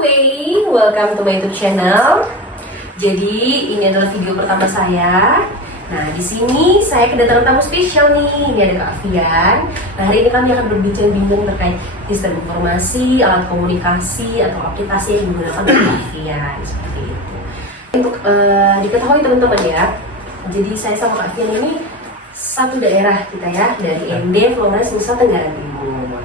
way, welcome to my YouTube channel. Jadi ini adalah video pertama saya. Nah, di sini saya kedatangan tamu spesial nih. Ini ada Kak Afian. Nah, hari ini kami akan berbincang-bincang terkait sistem informasi, alat komunikasi atau aplikasi yang digunakan oleh Kak Afian seperti itu. Untuk diketahui teman-teman ya. Jadi saya sama Kak Afian ini satu daerah kita ya, dari ND Flores, Nusa Tenggara Timur.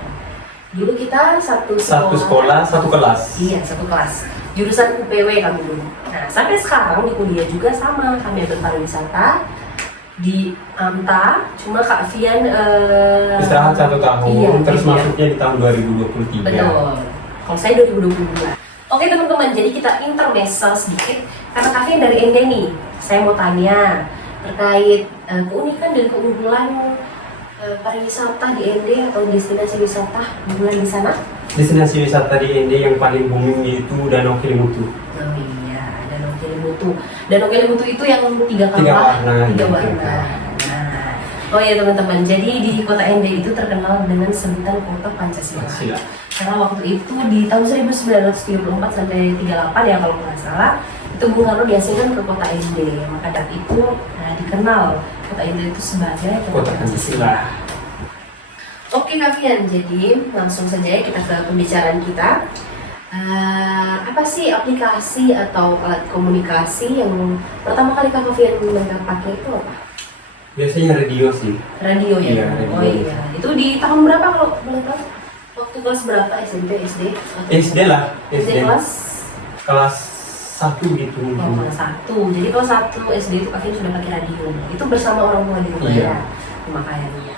Dulu kita satu sekolah, satu kelas. Iya, satu kelas. Jurusan UPW kami dulu. Nah, sampai sekarang di kuliah juga sama. Kami ambil pariwisata di AMTA. Cuma Kak Afian istirahat 1 tahun, iya, terus iya. masuknya di tahun 2023. Betul. Kalau saya 2022. Oke teman-teman, jadi kita intermezzo sedikit. Karena Kak Afian dari ND nih, saya mau tanya terkait keunikan dan keunggulan pariwisata di ND atau destinasi wisata unggulan di sana. Destinasi wisata di ND yang paling booming itu Danau Kelimutu. Oh iya, Danau Kelimutu. Danau Kelimutu itu yang tiga warna. Nah, oh iya teman-teman, jadi di kota ND itu terkenal dengan sebutan kota Pancasila. Karena waktu itu di tahun 1934 sampai 38 ya kalau nggak salah, itu Bung Karno diasingkan ke kota ND. Maka dari itu dikenal kota ND itu sebagai kota Pancasila. Oke Kak Afian, jadi langsung saja ya kita ke pembicaraan kita. Apa sih aplikasi atau alat komunikasi yang pertama kali Kak Afian pakai itu apa? Biasanya radio sih. Radio ya? Iya, radio. Oh iya, itu di tahun berapa kalau boleh tahu? Waktu kelas berapa, SMP, SD? SD lah. SD kelas 1 gitu. Oh, kelas 1. Jadi kelas 1 SD itu Kak Afian sudah pakai radio. Itu bersama orang tua di rumah ya? Pemakaiannya.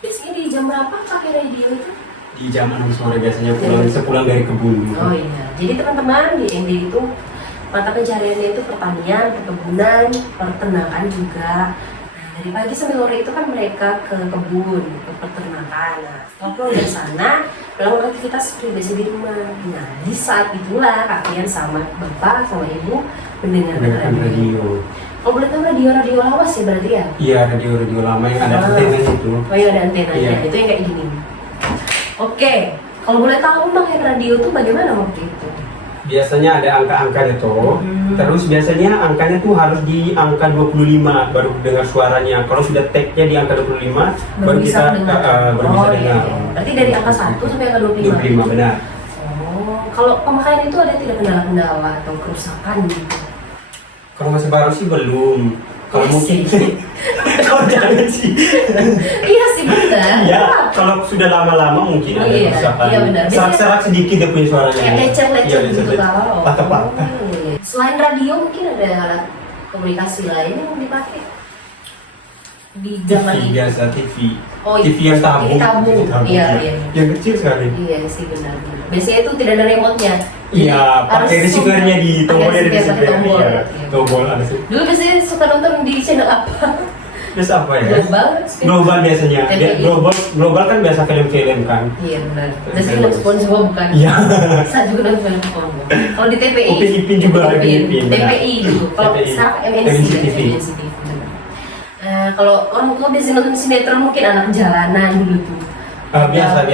Biasanya di jam berapa pakai radio itu? Di jam 6 sore biasanya sepulang dari kebun. Oh iya, jadi teman-teman di ND itu mata pencariannya itu pertanian, perkebunan, peternakan juga. Nah, dari pagi sampai sore itu kan mereka ke kebun, ke peternakan. Nah, setelah pulang dari sana, melakukan aktivitas seperti biasa di rumah. Nah, di saat itulah Kak Afian sama bapak sama ibu mendengarkan radio. Kalau boleh tahu radio lawas ya berarti ya? Iya, radio lama yang ada antenanya itu. Oh iya, ada antenanya, iya. Itu yang kayak gini. Oke, kalau boleh tahu bang, radio itu bagaimana waktu itu? Biasanya ada angka-angkanya tuh, terus biasanya angkanya tuh harus di angka 25 baru dengar suaranya. Kalau sudah tag-nya di angka 25 baru bisa dengar. Iya. Berarti dari angka 1 sampai angka 25? 25, benar. Oh, kalau pemakaian itu ada tidak kendala-kendala atau kerusakan gitu? Kalau masih baru sih belum. Kalau Iya mungkin sih. kalau jangan sih. Iya sih benar. Ya, kalau sudah lama-lama mungkin ada kerusakan. Iya benar. Serak-serak sedikit dia punya suaranya. Kayak lecet-lecet gitu kalau. Patah-patah. Selain radio mungkin ada alat komunikasi lain yang dipakai di zaman TV itu? biasa, TV. Oh, TV yang tabung. Tabung. Iya. Yang kecil sekali. Iya sih benar. Biasanya itu tidak ada remote-nya. Iya, pakai receiver-nya di tombolnya di receiver. Tombol. Iya, tombol ada sih. Dulu biasanya suka nonton di channel apa? Biasa apa ya? Global biasanya. TVI. Global kan biasa film-film kan. Iya benar. Dan sih nonton SpongeBob bukan? Iya. Saya juga nonton film SpongeBob. Kalau di TPI, Upin Ipin juga ada Ipin. TPI dulu. Kalau TPI. sekarang MNC TV. Kalau orang tua biasanya nonton sinetron mungkin anak jalanan dulu tuh. Biasa,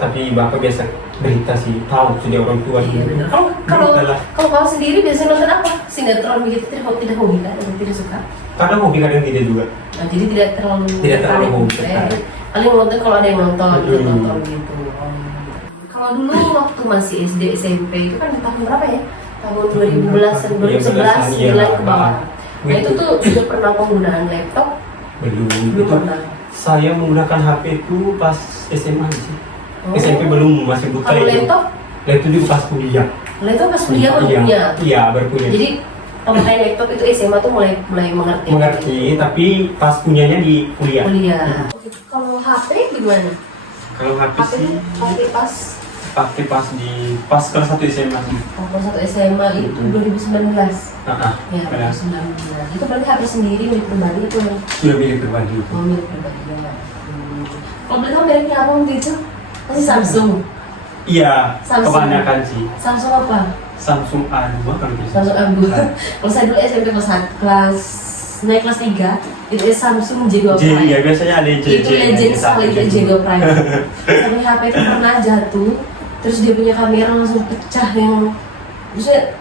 tapi bapak biasa berita sih, tahu sudah orang tua. Iya benar. Kalau kau sendiri biasanya nonton apa? Sinetron begitu tidak hobi kan? Atau tidak suka? Kadang hobi, kadang tidak juga. Nah, jadi tidak terlalu hobi. Paling nonton kalau ada yang nonton gitu. Kalau dulu waktu masih SD SMP itu kan di tahun berapa ya? Tahun 2011 9 ke bawah. Nah itu tuh sudah pernah penggunaan laptop? Belum pernah. Saya menggunakan HP itu pas SMA sih. SMP belum, masih buta Kalau itu. laptop? Laptop itu pas kuliah. Laptop pas kuliah baru punya? Iya, baru punya. Jadi pemakaian laptop itu SMA tuh mulai mengerti? Mengerti, tapi pas punyanya di kuliah. Kalau HP gimana? Kalau HP sih Pakai pas kelas 1 SMA sih. kelas 1 SMA itu 2019. Ya, benar. 2019. Itu berarti HP sendiri milik pribadi itu yang Sudah milik pribadi. milik pribadi ya. Kalau boleh tahu mereknya apa waktu itu? Masih Samsung. Iya, Samsung. kebanyakan sih. Samsung apa? Samsung A2 kalau bisa. Samsung A2. Kalau saya dulu SMP naik kelas 3 itu Samsung J2 Prime. Ya biasanya ada J. Itu legend sekali itu J2 Prime. Sampai HP itu pernah jatuh terus dia punya kamera langsung pecah yang bisa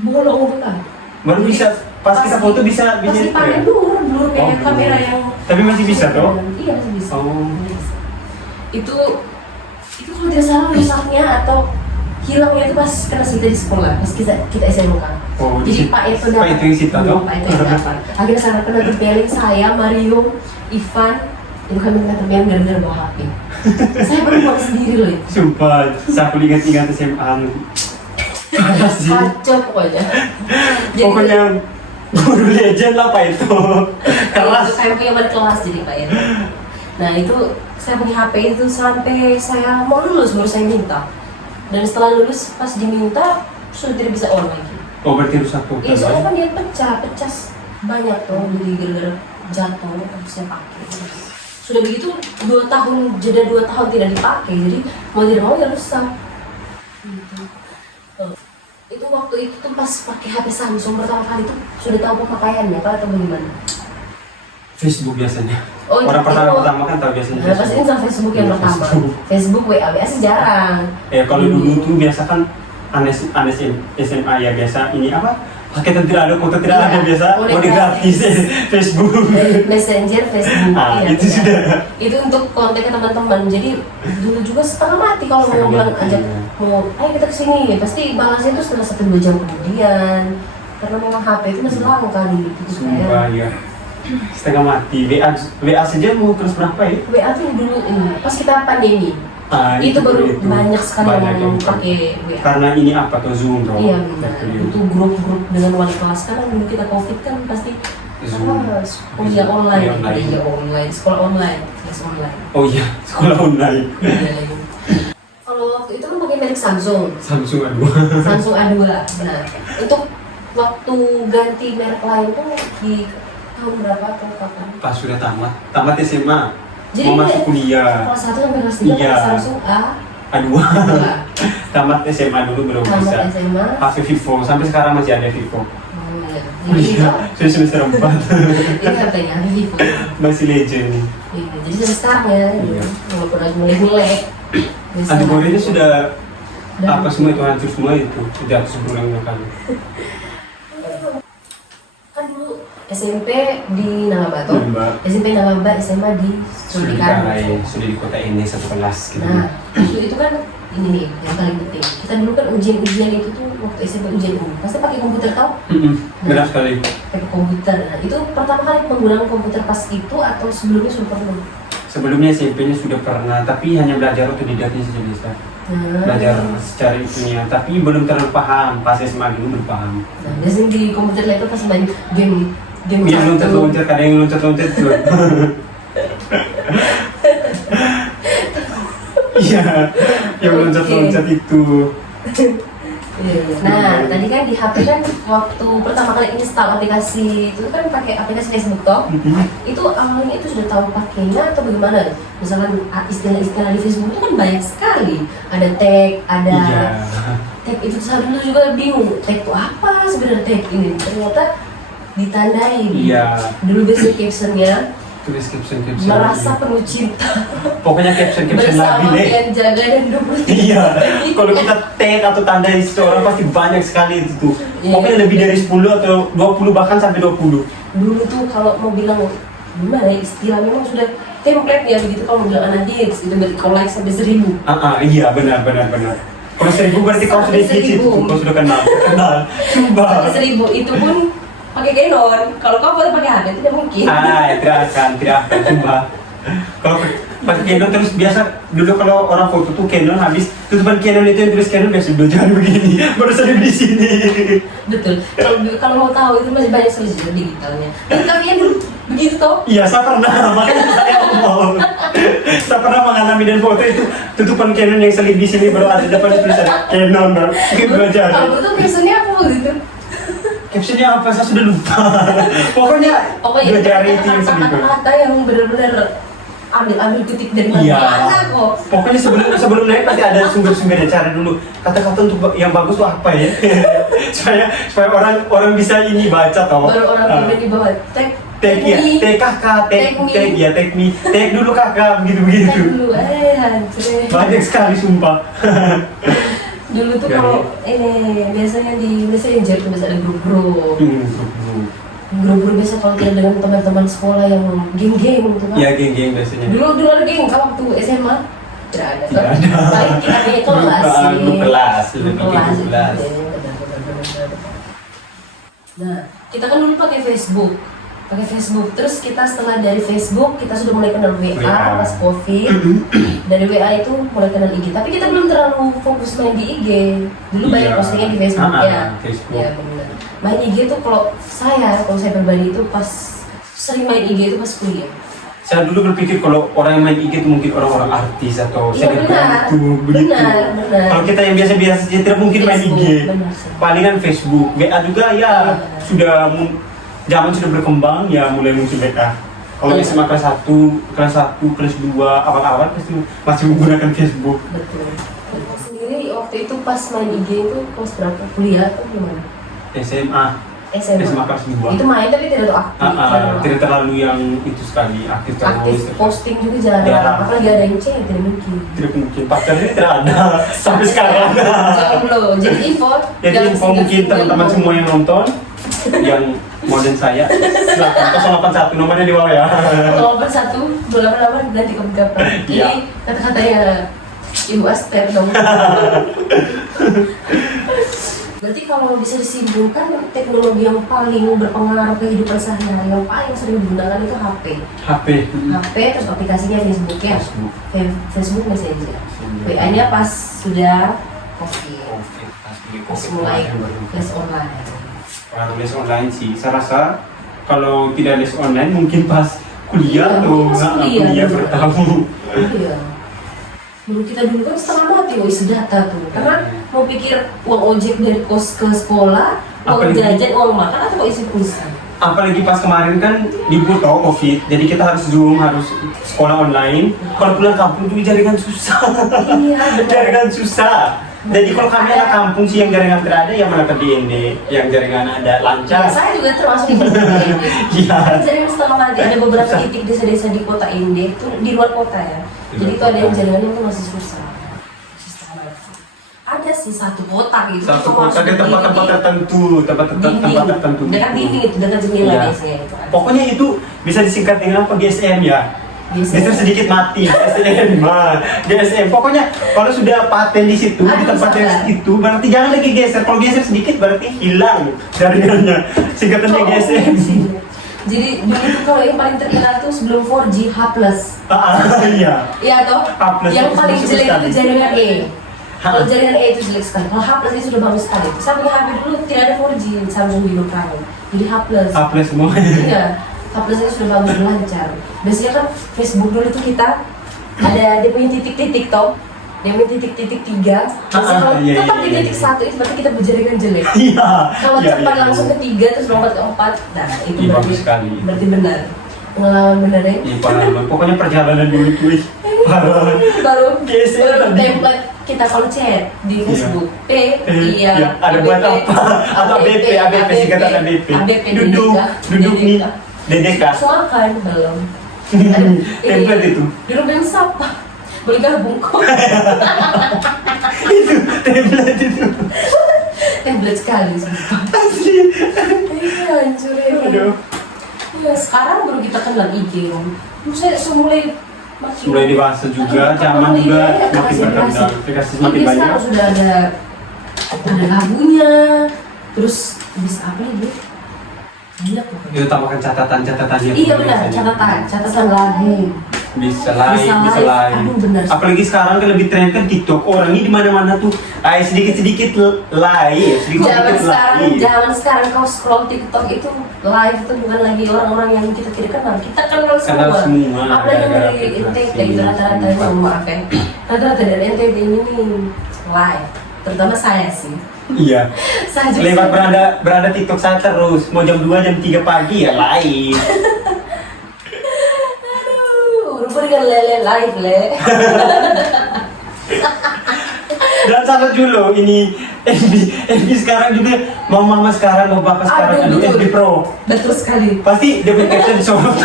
bolong gitu kan. Baru bisa pas kita foto bisa pas dipanen blur kayak kamera yang tapi masih bisa toh? Iya masih bisa. Oh. Itu kalau tidak salah rusaknya atau hilangnya itu pas kelas kita di sekolah, pas kita SMK. Oh, jadi Pak Eto dapat. Pak Eto yang sita toh? Pak Eto yang dapat. Akhirnya saya pernah ditempelin saya, Mario, Ivan, itu kami minta tempelan gara-gara bawa HP. Saya baru buat sendiri loh itu. Sumpah, saya ingat SMA. Kacau pokoknya. Jadi, pokoknya guru legend lah Pak Eto. Kelas. Saya punya teman kelas jadi Pak Eto. Nah itu saya punya HP itu sampai saya mau lulus baru saya minta. Dan setelah lulus pas diminta sudah tidak bisa on lagi. Oh berarti rusak tuh? Iya soalnya kan dia pecah banyak tuh jadi gara-gara jatuh harus saya pakai. Sudah begitu 2 tahun jeda 2 tahun tidak dipakai jadi mau tidak mau ya rusak. Gitu. Itu waktu itu tuh pas pakai HP Samsung pertama kali tuh sudah tahu pemakaiannya atau bagaimana? Facebook biasanya. Oh, orang itu, pertama kan tahu biasanya. Nah, pasti install Facebook yang pertama. Facebook, WA sih jarang. Kalau dulu tuh biasa kan anes SMA ya biasa ini apa? Paketan tidak ada, foto tidak ada biasa. Mau gratis Facebook. Messenger, Facebook. Itu sudah. Itu untuk kontak teman-teman. Jadi dulu juga setengah mati kalau mau bilang ajak mau, ayo kita kesini. Pasti balasnya itu setelah 1-2 jam kemudian. Karena memang HP itu masih langka di itu. Sumpah ya. Setengah mati. WA saja mau terus berapa ya? WA tuh dulu pas kita pandemi. Itu baru banyak sekali yang pakai WA. Karena ini apa tuh Zoom tuh? Iya, itu grup-grup dengan wali kelas. Karena dulu kita COVID kan pasti kuliah online, sekolah online, kelas online. Oh iya, sekolah online. Kalau waktu itu kan pakai merek Samsung. Samsung A2. Samsung A2. Nah, untuk waktu ganti merek lain tuh di tahun berapa atau kapan? Pas sudah tamat SMA. Jadi mau masuk kuliah. Kelas 1 sampai kelas 3 iya. Samsung A2. Tamat SMA dulu belum tamat bisa. SMA. Pakai Vivo, sampai sekarang masih ada Vivo. Iya. Sudah semester 4. Ini katanya ada Vivo. Masih legend. Iya, jadi sampai sekarang ya. Iya. Walaupun lagi melek-melek. Androidnya sudah apa semua itu hancur semua itu. Sudah sebulan kali. Kan dulu SMP di Nalabato, SMP Nalaba, SMA di Sudikarno. Sudah di kota ini satu kelas gitu. Nah, itu kan ini nih yang paling penting. Kita dulu kan ujian-ujian itu tuh waktu SMP ujian umum. Pasti pakai komputer tau? Benar sekali. Pakai komputer. Nah, itu pertama kali penggunaan komputer pas itu atau sebelumnya sudah pernah? Sebelumnya SMP-nya sudah pernah, tapi hanya belajar otodidaknya saja bisa. Belajar secara itunya, tapi belum terlalu paham. Pas SMA dulu belum paham. Nah, biasanya di komputer itu pasti banyak game yang loncat-loncat, ada yang loncat-loncat tuh. Iya, yang loncat-loncat itu. Nah, tadi kan di HP kan waktu pertama kali install aplikasi itu kan pakai aplikasi Facebook toh. Itu awalnya itu sudah tahu pakainya atau bagaimana? Misalkan istilah-istilah di Facebook itu kan banyak sekali. Ada tag, ada tag itu saya dulu juga bingung. Tag itu apa sebenarnya tag ini? Ternyata ditandai. Iya. Dulu biasanya captionnya tulis caption merasa penuh cinta. Pokoknya caption lagi bersama deh. yang jaga dan dukung. Iya. Kalau kita tag atau tandai seseorang pasti banyak sekali itu tuh. Pokoknya lebih dari 10 atau 20 bahkan sampai 20. Dulu tuh kalau mau bilang gimana ya istilahnya memang sudah template ya begitu kalau mau bilang anak hits itu berarti kalau like sampai 1000. Iya benar. Kalau 1000 berarti kau sudah hits itu, kau sudah kenal. Coba. 1000 itu pun pakai Canon. Kalau kau boleh pakai HP tidak mungkin. Tidak akan coba. Kalau pakai Canon terus biasa dulu kalau orang foto tuh Canon habis tutupan Canon itu yang tulis Canon biasa jangan begini baru saya di sini. Betul. Kalau mau tahu itu masih banyak sekali jejak digitalnya. Dan kalian dulu begitu toh? Iya, saya pernah makanya saya ngomong. Saya pernah mengalami dan foto itu tutupan Canon yang selip di sini baru ada depan tulisan Canon baru belajar. Kalau itu captionnya apa gitu? Captionnya apa? Saya sudah lupa. Pokoknya dua jari itu yang selip. Kata-kata yang benar-benar ambil ketik dari mana kok. Pokoknya sebelum naik pasti ada sumber-sumbernya. Cari dulu kata-kata untuk yang bagus tuh apa ya. supaya orang bisa ini baca toh. Baru orang komen di bawah tag Tag ya, tag kakak, tag ya, tag me, tag dulu kakak, Tag begitu. dulu, hancur. Banyak sekali sumpah. Dulu tuh Ya, kalau ini biasanya yang jadi biasa ada grup-grup. Grup-grup biasa kalau kita dengan teman-teman sekolah yang geng-geng gitu kan. Ya geng-geng biasanya. Dulu ada geng kalau waktu SMA tidak ada. Tidak ada. Paling kita punya kelas sih. Grup kelas, lebih ke Kelas. kelas. Benar. Nah, kita kan dulu pakai Facebook. Terus kita setelah dari Facebook kita sudah mulai kenal WA pas COVID. Dari WA itu mulai kenal IG. Tapi kita belum terlalu fokus main di IG. Dulu banyak Iya. postingan di Facebook ya. Facebook. Ya benar. Main IG itu kalau saya pribadi itu pas sering main IG itu pas kuliah. Saya dulu berpikir kalau orang yang main IG itu mungkin orang-orang artis atau Iya, selebgram benar. itu begitu. Benar. Kalau kita yang biasa-biasa saja tidak mungkin main IG. Facebook, benar sih. Palingan Facebook, WA juga ya Iya. sudah zaman sudah berkembang ya mulai muncul WA. Kalau Iya. SMA kelas 1, kelas 2 awal-awal pasti masih menggunakan Facebook. Betul. Aku sendiri waktu itu pas main IG itu kelas berapa? Kuliah atau gimana? SMA SMA. kelas 2. Itu main tapi tidak terlalu aktif. Tidak terlalu yang itu sekali aktif Aktif terus. posting juga jarang. Jarang. Apalagi ada yang cewek tidak mungkin. Tidak mungkin. Pacar ini tidak ada sampai sekarang. Jomblo. Jadi info. Jadi jangan info mungkin segan-segan teman-teman info. semua yang nonton yang modern saya silakan 081 nomornya di bawah ya. Kalau bersatu, 28 nanti kapan-kapan. Jadi Iya. kata-katanya Ibu Aster dong. Berarti kalau bisa disimpulkan teknologi yang paling berpengaruh kehidupan sehari-hari yang paling sering digunakan itu HP. HP. HP terus aplikasinya Facebook ya. Facebook. Facebook Messenger. WA-nya pas sudah COVID. Pas mulai les online. Kalau les online sih, saya rasa kalau tidak les online mungkin pas kuliah Iya, atau pas kuliah, kuliah benar. bertamu. Iya. Dulu kita dulu kan setengah mati mau isi data tuh, karena mau pikir uang ojek dari kos ke sekolah, uang Apalagi- jajan, uang makan atau mau isi pulsa. Apalagi pas kemarin kan libur tau COVID, jadi kita harus Zoom, harus sekolah online. Kalau pulang kampung tuh jaringan susah. Iya, benar. Jaringan susah. Jadi kalau kami anak kampung sih yang jaringan tidak ada, yang mana ke DND, yang jaringan ada Ya, lancar. saya juga termasuk di kota ini. Iya. Jaringan setengah mati ada beberapa titik desa-desa di kota ini itu di luar kota ya. Jadi itu ada yang jaringannya itu masih susah. Setengah mati. Ada sih satu kota gitu. Satu itu kota masuk ke tempat-tempat di tertentu, tempat tertentu. dekat dinding itu, dekat jendela Iya. biasanya itu. Ada. Pokoknya itu bisa disingkat dengan apa GSM ya. Biasanya. Bisa sedikit mati, GSM, GSM. Pokoknya kalau sudah paten di situ, di Aduh, tempat yang sabar. itu, berarti jangan lagi geser. Kalau geser sedikit berarti hilang jaringannya. Singkatannya Oh, GSM. Jadi dulu itu kalau yang paling terkenal tuh sebelum 4G H+. Iya. Iya toh? H+ Yang itu paling bagus jelek sekali. itu jaringan E. Kalau jaringan E itu jelek sekali. Kalau H+ itu sudah bagus sekali. Saya punya HP dulu tidak ada 4G Samsung Dino Prime. Jadi H+. H+ semua. Iya. H+ itu sudah bagus lancar. Biasanya kan Facebook dulu itu kita ada dia punya titik-titik toh. Dia punya titik-titik 3. Biasanya kalau Iya, tetap iya, di iya, titik iya. 1 itu berarti kita berjaringan jelek. Iya. Kalau Iya, cepat iya, langsung iya. ke 3 terus lompat ke 4, nah itu Iya, berarti, bagus sekali. berarti benar. Pengalaman benar ya. Iya, pengalaman. Pokoknya perjalanan dulu itu. Parah. Baru Geser baru tadi. template kita kalau chat di Iya. Facebook. Iya, ada buat apa? Atau ABP, ABP singkatan ABP. ABP Duduk nih. DDK. Langsung makan belum. Template itu. Duduk dan sapa. Boleh gabung kok. Itu template itu. Template sekali sih. Asli. Iya, hancur ya. Aduh. Ya, sekarang baru kita kenal IG. Saya mulai Mulai dewasa juga, zaman juga semakin berkembang, aplikasi semakin Ini banyak. sekarang sudah ada lagunya, terus bisa apa lagi? Banyak pokoknya. Itu tambahkan catatan-catatannya. Iya benar, catatan lagu. Bisa lain. Aduh benar. Apalagi sekarang kan lebih tren kan TikTok. Orang ini di mana-mana tuh, sedikit-sedikit live, Zaman sekarang kau scroll TikTok itu live itu bukan lagi orang-orang yang kita tidak kenal. Kita kenal Kenal semua. semua, Apa yang gara-gara dari aplikasi. NTT itu rata-rata itu maaf ya. Rata-rata dari NTT ini live. Terutama saya sih. Iya. Saya juga Lewat beranda TikTok saya terus. Mau jam 2, jam 3 pagi ya live. Aduh, rupa dengan lele live le. Dan salah dulu ini FB sekarang juga mama sekarang, bapak sekarang Aduh, betul. FB Pro. Betul sekali. Pasti dia caption sorot.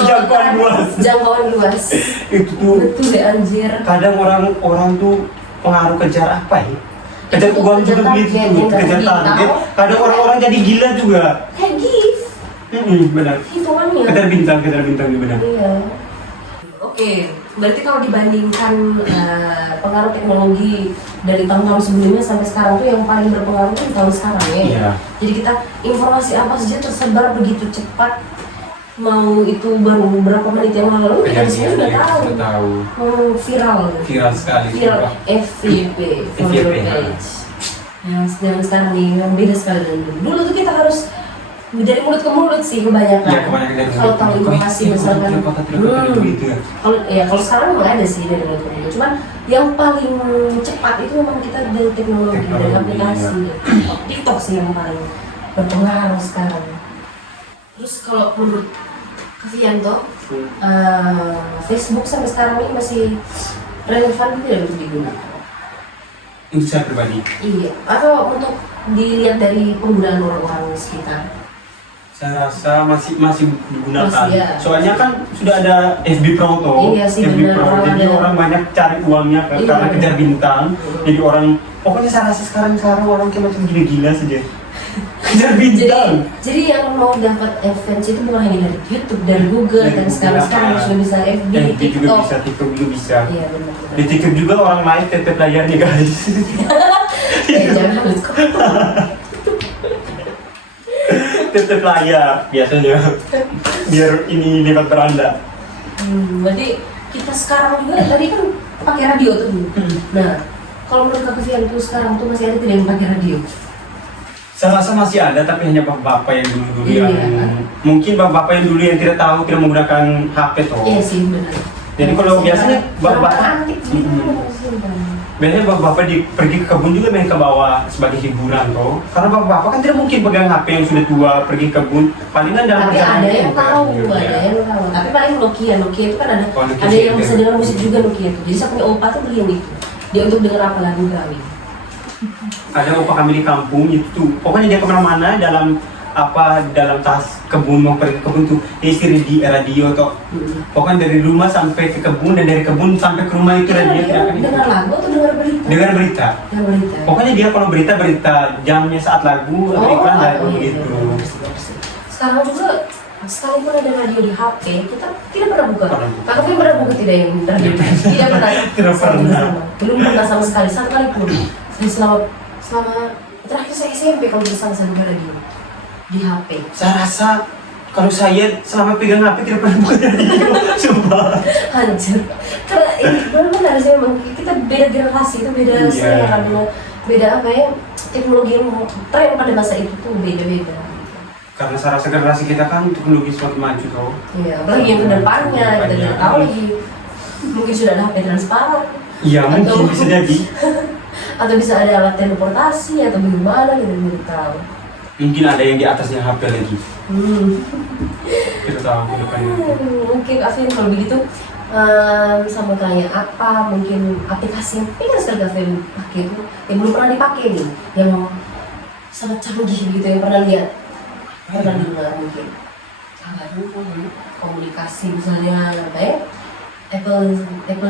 Jangkauan luas. Jangkauan luas. Itu tuh Betul deh anjir. kadang orang tuh pengaruh kejar apa ya? Kejar Itu uang kejar juga target, gitu, yang kejar nggak target. tahu. Kadang orang-orang jadi gila juga. Kayak gift. Benar. Hitungannya. Kejar bintang nih benar. Iya. Oke, berarti kalau dibandingkan pengaruh teknologi dari tahun-tahun sebelumnya sampai sekarang tuh yang paling berpengaruh tuh di tahun sekarang ya. Iya. Jadi kita informasi apa saja tersebar begitu cepat. Mau itu baru beberapa menit yang lalu kita semua sudah tahu. Viral. Viral sekali. Viral FYP, follow FYP, page. Nah, sedangkan sekarang nih yang beda sekali dengan dulu. Dulu tuh kita harus dari mulut ke mulut sih kebanyakan. Iya, kebanyakan dari Kalau tahu mulut. informasi misalkan. Gitu ya. Kalau sekarang memang ada sih dari mulut ke mulut. Cuman yang paling cepat itu memang kita dari teknologi, dari aplikasi. TikTok sih yang paling berpengaruh sekarang. Terus kalau menurut Kavianto, Facebook sampai sekarang ini masih relevan tidak untuk digunakan? Untuk saya pribadi. Iya, atau untuk dilihat dari penggunaan orang-orang sekitar? Saya rasa masih digunakan. Masih, ya. Soalnya kan sudah ada FB Pro toh. Iya sih, FB benar. Pro. Orang Jadi ada- orang banyak cari uangnya Iya. karena kejar bintang. Jadi orang pokoknya saya rasa sekarang orang kayak macam gila-gila saja. Kejar bintang. Jadi yang mau dapat advance itu bukan hanya dari YouTube, dari Google, Dari dan Google, sekarang sudah bisa FB, FB juga TikTok. bisa, TikTok juga bisa. Iya benar. Di TikTok juga orang live tetep layarnya guys. Jangan harus kok. Tetep layar biasanya. Biar ini dapat beranda. Berarti kita sekarang juga tadi kan pakai radio tuh dulu. Nah, kalau menurut Kak Vivian tuh sekarang tuh masih ada tidak yang pakai radio? Saya rasa masih ada, tapi hanya bapak-bapak yang dulu Iya. yang mungkin bapak-bapak yang dulu yang tidak tahu tidak menggunakan HP toh. Iya sih benar. Jadi kalau biasanya bapak- antik gitu. Biasanya bapak-bapak pergi ke kebun juga main ke bawah sebagai hiburan toh. Karena bapak-bapak kan tidak mungkin pegang HP yang sudah tua pergi ke kebun. Palingan dalam Tapi perjalanan ada yang itu, tahu, ya. ada yang tahu. Tapi paling Nokia itu kan ada Oh, Nokia ada yang sih, bisa ya. dengar musik juga Nokia itu. Jadi saya punya opa tuh beli yang itu. Dia untuk dengar apa lagu gawe. Ada opa kami di kampung itu tuh. Pokoknya dia kemana-mana dalam tas kebun mau pergi ke kebun tuh dia isi di radio atau pokoknya dari rumah sampai ke kebun dan dari kebun sampai ke rumah itu radio tidak akan Dengar lagu atau dengar berita? dengar berita. Dengar berita. Pokoknya dia kalau berita jamnya saat lagu atau iklan lagu gitu. Sekarang juga sekalipun ada radio di HP, kita tidak pernah buka. Pernah buka. Kakak pernah buka tidak yang radio? Tidak pernah. Tidak pernah. Belum pernah sama sekali, satu kali pun. Jadi selama terakhir saya SMP kalau bersama radio di HP. Saya rasa kalau saya selama pegang HP tidak pernah buka radio. Sumpah. Hancur. Karena ini benar-benar sih memang kita beda generasi itu beda Iya. selera, beda apa ya teknologi yang tren pada masa itu tuh beda-beda. Karena saya rasa generasi kita kan teknologi semakin maju toh. Iya, apalagi yang kedepannya kita tidak tahu lagi. Mungkin sudah ada HP transparan. Iya mungkin Atau- bisa jadi. Atau bisa ada alat teleportasi atau bagaimana kita tidak tahu. Mungkin ada yang di atasnya HP lagi. Kita tahu ke depannya. Mungkin Afin kalau begitu saya mau tanya apa mungkin aplikasi yang pengen sekali Afin pakai itu yang belum pernah dipakai nih, yang sangat canggih gitu yang pernah lihat, pernah dengar mungkin. Komunikasi misalnya apa ya? Apple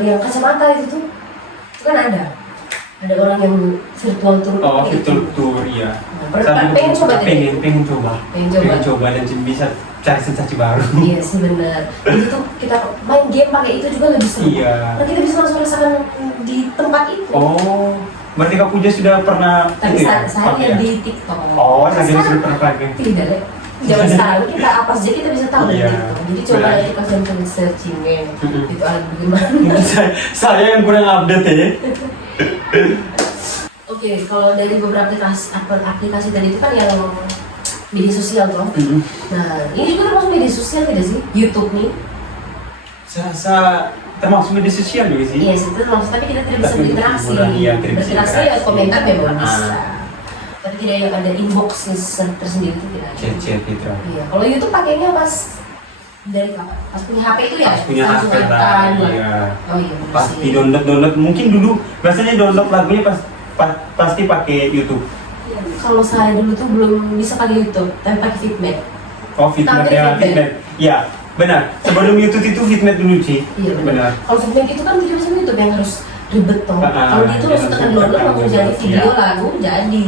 yang kacamata itu kan ada orang yang virtual tour. Oh, pakai virtual itu. tour iya. Pengen coba tidak? Pengen coba. Pengen coba. Dan bisa cari sensasi baru. Iya sih benar. Itu tuh kita main game pakai itu juga lebih seru. Iya. Nah, kita bisa langsung rasakan di tempat itu. Oh, berarti Kak Puja sudah pernah Tapi itu ya? saya Pakai lihat ya? di TikTok. Oh, saya Sekarang sudah pernah pakai. tidak ya. Zaman sekarang kita apa saja kita bisa tahu dari Iya. TikTok. Jadi coba Benar. nanti kalian coba searchingnya Mm-mm. itu alat bagaimana. saya yang kurang update ya. Oke, kalau dari beberapa aplikasi tadi itu kan yang media sosial toh. Nah, ini juga termasuk media sosial tidak sih? YouTube nih. Saya rasa termasuk media sosial juga sih. Iya sih, itu termasuk tapi kita tidak bisa Tapi berinteraksi. hiburan, iya, tidak bisa Berinteraksi ya interaksi. komentar memang Ah. bisa. Tapi tidak yang ada inbox tersendiri itu tidak ada. Chat gitu. Iya, kalau YouTube pakainya pas dari kapan? Pas punya HP itu ya? Pas punya Langsung HP ikutan, lah, buat- iya. Oh iya, benar Pas sih. di download mungkin dulu biasanya download lagunya pas pasti pakai YouTube. Kalau saya dulu tuh belum bisa pakai YouTube, tapi pakai Fitment. Oh, Fitment Tapi ya, Fitment. Fitment. Iya, benar. Sebelum YouTube itu Fitment dulu sih. Iya benar. Kalau Fitment itu kan video sama YouTube yang harus ribet toh. Kalau dia itu langsung tekan download langsung jadi video lagu jadi.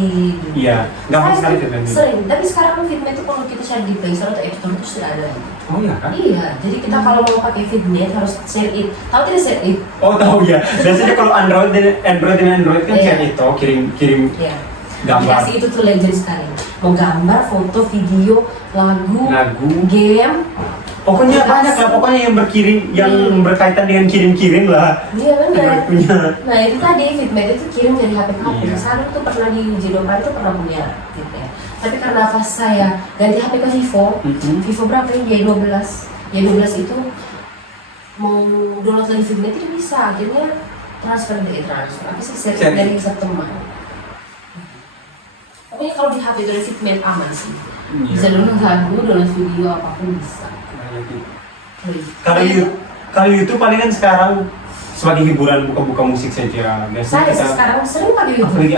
Iya, gampang sekali Fitment. Sering, tapi sekarang kan Fitment itu kalau kita share di Play Store atau App Store itu sudah ada. Oh iya kan? Iya, jadi kita kalau mau pakai Fitment harus share it. Tahu tidak share it? Oh tahu ya. Biasanya kalau Android kan Iya. share itu kirim Iya. gambar. Aplikasi itu tuh legend sekali. Mau gambar, foto, video, lagu, game. Pokoknya banyak lah, pokoknya yang berkaitan dengan kirim-kirim lah. Iya benar. Punya. Nah itu tadi Fitment itu kirim dari HP ke HP. Iya. Saya tuh pernah di J24 itu pernah punya Fitment. Tapi karena pas saya ganti HP ke Vivo, Vivo berapa ya? Y12 itu mau download lagi Fitment itu bisa. Akhirnya transfer. Apa sih share dari September. Pokoknya kalau di HP itu ada Fitment aman sih. Bisa download lagu, download video apapun bisa. Kalau YouTube palingan sekarang sebagai hiburan buka-buka musik saja. Saya sekarang sering pakai YouTube. Apalagi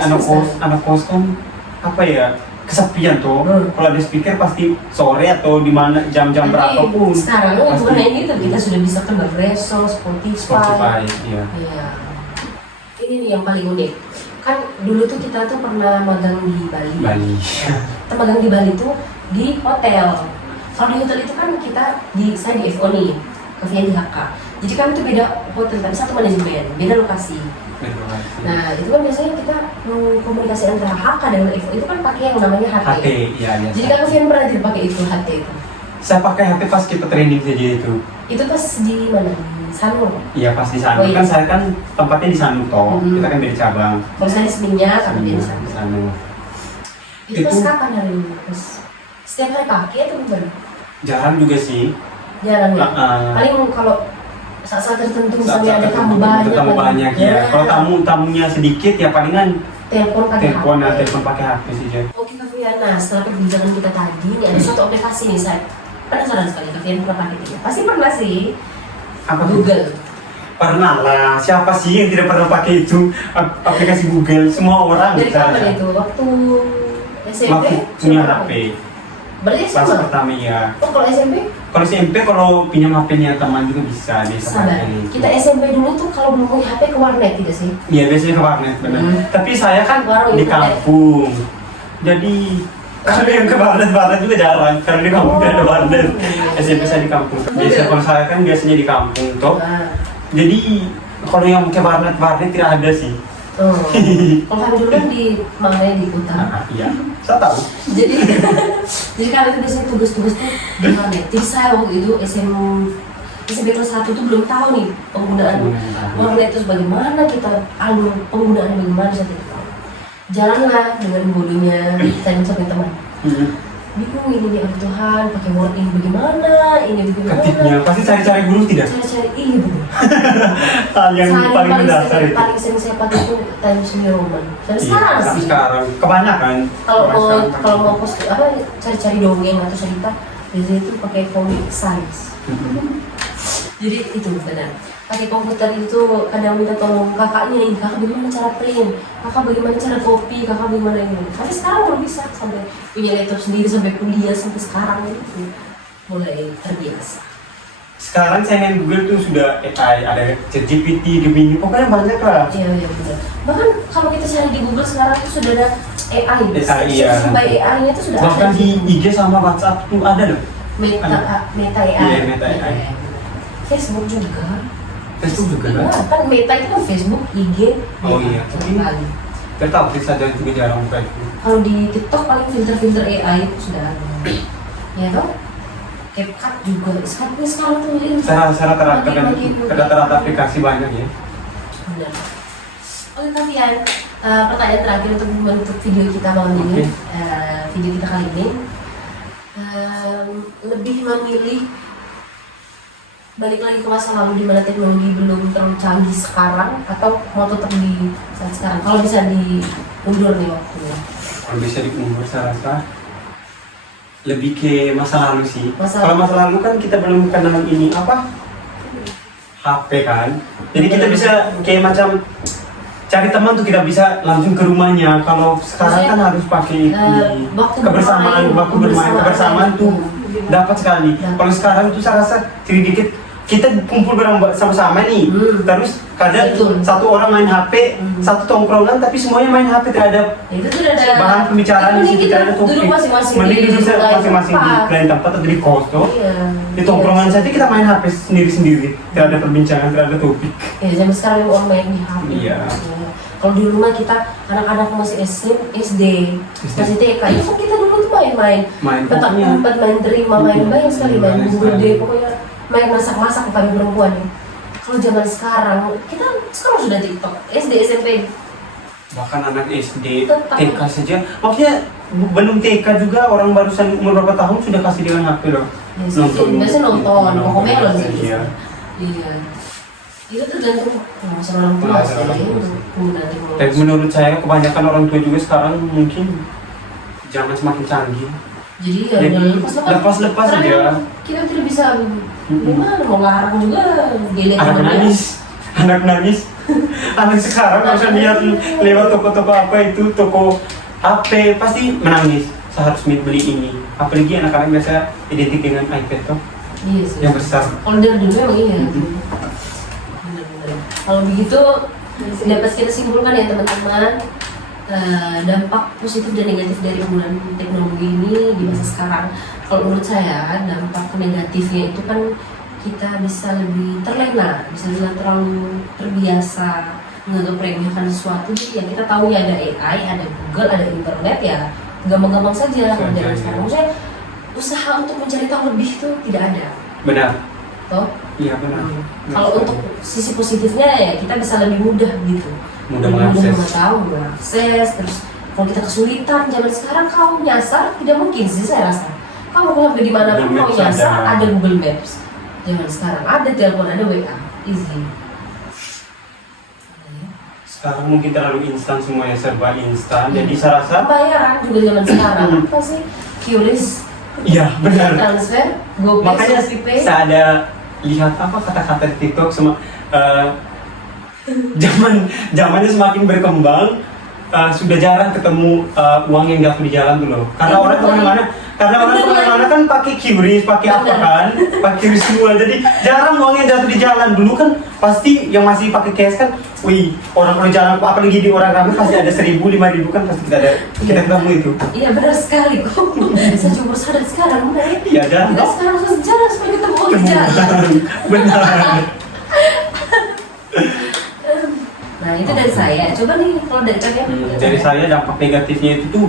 anak kos kan apa ya, kesepian tuh. Kalau ada speaker pasti sore atau di mana jam-jam berapapun. Sekarang bukan hanya itu, kita sudah bisa ke Reso, Spotify. Iya. Ini nih yang paling unik. Kan dulu tuh kita tuh pernah magang di Bali. Kita magang di Bali tuh di hotel. Kalau di hotel itu kan saya di FO nih, Kavian di HK. Jadi kami tuh beda hotel, tapi satu manajemen, beda lokasi. Nah itu kan biasanya kita komunikasi antara HK dengan FO itu kan pakai yang namanya HT. Iya. Jadi kan Kavian pernah pakai itu HT itu. Saya pakai HT pas kita training saja itu. Itu pas di mana? Di Sanur. Iya pas di Sanur. Kan saya kan tempatnya di Sanur toh. Kita kan dari cabang. Kalau saya di Seminyak, kami di Sanur. Itu pas kapan hari ini? Setiap hari pakai atau bukan? Jarang juga sih. Jarang ya. Paling kalau saat-saat tertentu misalnya ada tamu banyak. Ya. Kalau tamunya sedikit ya palingan telepon pakai HP saja. Oke Kak Fian, nah setelah perbincangan kita tadi, ini ada suatu aplikasi nih saya penasaran sekali Kak Fian pernah pakai tidak? Pasti pernah sih. Apa Google. Pernah lah. Siapa sih yang tidak pernah pakai itu aplikasi Google? Semua orang. Dari kapan itu? Waktu SMP? Punya HP. Berarti Pas sama? pertama ya. Oh kalau SMP? Kalau SMP kalau pinjam HP-nya teman juga bisa Sabar. pakai. Kita SMP dulu tuh kalau belum punya HP ke warnet tidak sih? Iya biasanya ke warnet benar. Tapi saya kan Warung di internet. kampung. Jadi kalau yang ke warnet juga jarang karena di kampung tidak ada warnet. SMP saya di kampung. Biasanya kalau saya kan biasanya di kampung toh. Jadi kalau yang ke warnet tidak ada sih. Kalau kami dulu kan di Mangga di Utara. Iya, saya tahu. Jadi kami tuh biasanya tugas-tugas tuh di warnet. Jadi saya waktu itu SMP kelas 1 tuh belum tahu nih penggunaan warnet itu bagaimana, kita alur penggunaannya bagaimana saya tidak tahu. Jalanlah dengan bodohnya saya sama teman. Bingung ini ya Tuhan, pakai wording bagaimana, ini bagaimana. Ketiknya pasti cari-cari guru tidak? Cari-cari iya betul. Hal yang paling mendasar itu. Paling sering saya pakai itu Times New Roman. Dan sekarang Sampai sih. sekarang kebanyakan. Kalau mau post cari-cari dongeng atau cerita, biasanya itu pakai Comic Sans. Jadi itu benar. Pakai komputer itu kadang minta tolong kakaknya ini, kakak bagaimana cara print, kakak bagaimana cara copy, kakak bagaimana ini. Tapi sekarang belum bisa sampai punya laptop sendiri sampai kuliah sampai sekarang itu mulai terbiasa. Sekarang saya main Google tuh sudah AI, ada ChatGPT, Gemini, pokoknya banyak lah. Iya benar. Bahkan kalau kita cari di Google sekarang itu sudah ada AI. Iya. Sampai AI-nya itu sudah Bahkan ada. di IG sama WhatsApp tuh ada loh. Meta AI. Iya, Meta AI. Facebook juga. Facebook juga Iya, kan Meta itu kan Facebook, IG. Oh iya. Kembali. Kita tahu sih saja juga jarang buka itu. Kalau di TikTok paling filter-filter AI itu sudah ada. Ya toh? CapCut juga. Sekarang tuh ini. Secara rata-rata aplikasi banyak ya. Benar. Oke kalian, pertanyaan terakhir untuk menutup video kita malam ini, video kita kali ini, lebih memilih balik lagi ke masa lalu di mana teknologi belum terlalu canggih sekarang atau mau tetap di saat sekarang? Kalau bisa diundur nih waktunya. Kalau bisa diundur saya rasa lebih ke masa lalu sih. Kalau masa lalu kan kita belum kenal ini apa? HP kan. Jadi kita bisa kayak macam cari teman tuh kita bisa langsung ke rumahnya. Kalau sekarang kan harus pakai waktu kebersamaan, bermain, waktu bermain, kebersamaan tuh dapat sekali. Kalau sekarang tuh saya rasa sedikit kita kumpul sama-sama nih, terus kadang Betul. satu orang main HP, satu tongkrongan, tapi semuanya main HP terhadap Itu tuh ada bahan pembicaraan di situ, terhadap topik. duduk masing-masing Mending di duduk lain masing-masing di tempat. lain tempat atau di kos tuh. Iya. Di tongkrongan saja kita main HP sendiri-sendiri, terhadap perbincangan, terhadap topik. Ya, zaman sekarang yang orang main di HP. Iya. Kalau di rumah kita anak-anak masih SD, masih TK, ya kan kita dulu tuh main-main. Main Petak pokoknya. umpet, main terima, main banyak sekali, main Banyak gede, sekali. pokoknya main masak-masak paling perempuan ya. Kalau zaman sekarang, kita sekarang sudah TikTok, SD, SMP. Bahkan anak SD, Tetap. TK saja, maksudnya belum TK juga orang barusan umur berapa tahun sudah kasih dengan HP loh. Ya, biasanya nonton, pokoknya lo Iya. Iya. Itu tergantung sama orang tua sih, penggunaan Tapi teknologi. menurut saya kebanyakan orang tua juga sekarang mungkin jangan semakin canggih. Jadi ya Jadi, udah lepas-lepas Karena aja. memang kita tidak bisa gimana mau larang juga dia lihat Anak temannya. nangis, anak nangis. Anak sekarang kalau saya lihat lewat toko-toko apa itu, toko HP pasti menangis. Saya harus beli ini. Apalagi anak-anak biasa identik dengan iPad tuh Iya sih. yang besar. Kalau dari dulu memang iya. Benar-benar. Kalau begitu dapat kita simpulkan ya teman-teman, dampak positif dan negatif dari penggunaan teknologi ini di masa sekarang. Kalau menurut saya dampak negatifnya itu kan kita bisa lebih terlena, bisa juga terlalu terbiasa menganggap remehkan sesuatu. Jadi ya kita tahu ya ada AI, ada Google, ada internet ya gampang-gampang saja. Zaman sekarang maksudnya usaha untuk mencari tahu lebih itu tidak ada. Benar. Toh? Iya benar. Kalau untuk sisi positifnya ya kita bisa lebih mudah gitu. Mudah Lebih mengakses. mengakses. Terus kalau kita kesulitan zaman sekarang kau nyasar tidak mungkin sih saya rasa. Kamu mau di mana pun Google mau Maps nyasar ada. ada Google Maps. Zaman sekarang ada telepon, ada WA, easy. Sekarang mungkin terlalu instan, semuanya serba instan. Jadi saya rasa Pembayaran juga zaman sekarang apa sih? QRIS, iya benar. transfer, GoPay, Makanya ShopeePay. saya ada lihat apa kata-kata di TikTok sama zamannya semakin berkembang, sudah jarang ketemu uang yang jatuh di jalan tuh loh. Karena orang kemana-mana kan pakai QRIS, pakai apa kan, pakai QRIS semua. Jadi jarang uang yang jatuh di jalan. Dulu kan pasti yang masih pakai cash kan, wih orang kalau jalan apalagi di orang ramai pasti ada 1.000, 5.000 kan pasti kita ketemu itu. Iya benar sekali kok. Saya cuma sadar sekarang, benar ya? Iya jarang. Kita sekarang jarang sekali ketemu uang di jalan. Benar. Nah itu dari saya. Coba nih kalau dari kalian. Dari saya dampak negatifnya itu tuh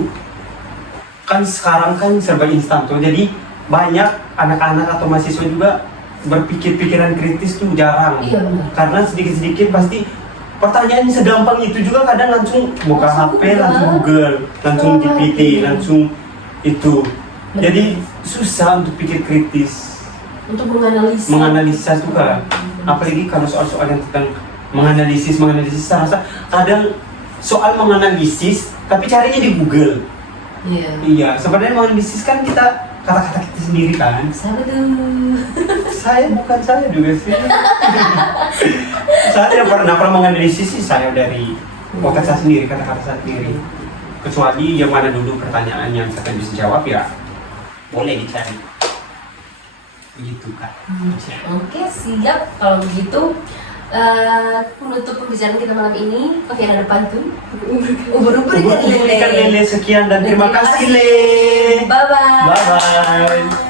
kan sekarang kan serba instan tuh, jadi banyak anak-anak atau mahasiswa juga berpikir pikiran kritis tuh jarang. Iya, benar. Karena sedikit-sedikit pasti pertanyaan segampang itu juga kadang langsung buka Langsung HP, Google. langsung Google, langsung Oh, GPT, iya. langsung itu. Benar. Jadi susah untuk pikir kritis, Untuk menganalisa menganalisa juga. Apalagi kalau soal-soal yang tentang menganalisis, saya rasa kadang soal menganalisis tapi carinya di Google. Iya. Iya, sebenarnya menganalisis kan kita kata-kata kita sendiri kan. Siapa tuh? Saya juga sih. Saya tidak pernah menganalisis sih, saya dari otak saya sendiri, kata-kata saya sendiri. Kecuali yang mana dulu pertanyaan yang saya bisa jawab ya boleh dicari. Begitu kan. Oke siap. Kalau begitu menutup pembicaraan kita malam ini. Oke ada pantun. Ubur-ubur ikan lele. Ikan lele sekian dan terima kasih Le. Bye bye. Bye bye.